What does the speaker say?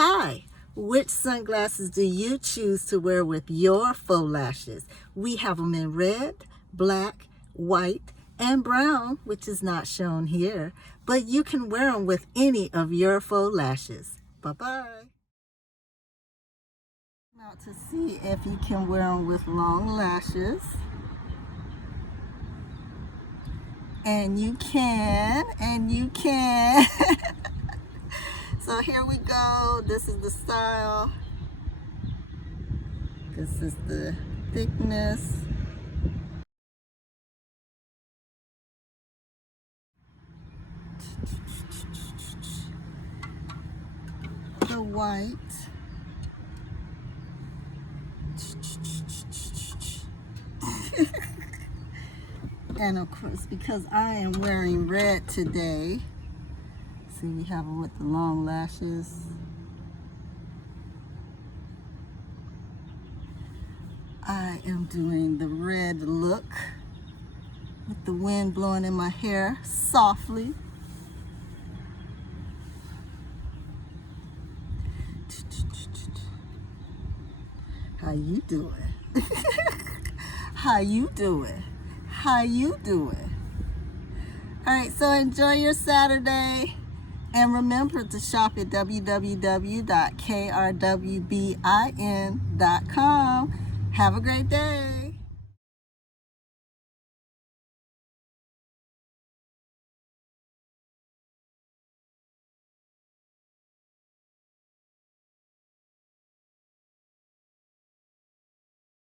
Hi, which sunglasses do you choose to wear with your faux lashes? We have them in red, black, white, and brown, which is not shown here, but you can wear them with any of your faux lashes. Bye-bye. Now to see if you can wear them with long lashes. And you can. So here we go. This is the style. This is the thickness. The white. And of course, because I am wearing red today, see, we have them with the long lashes. I am doing the red look with the wind blowing in my hair softly. How you doing? How you doing? How you doing? All right, so enjoy your Saturday. And remember to shop at www.krwbin.com. Have a great day.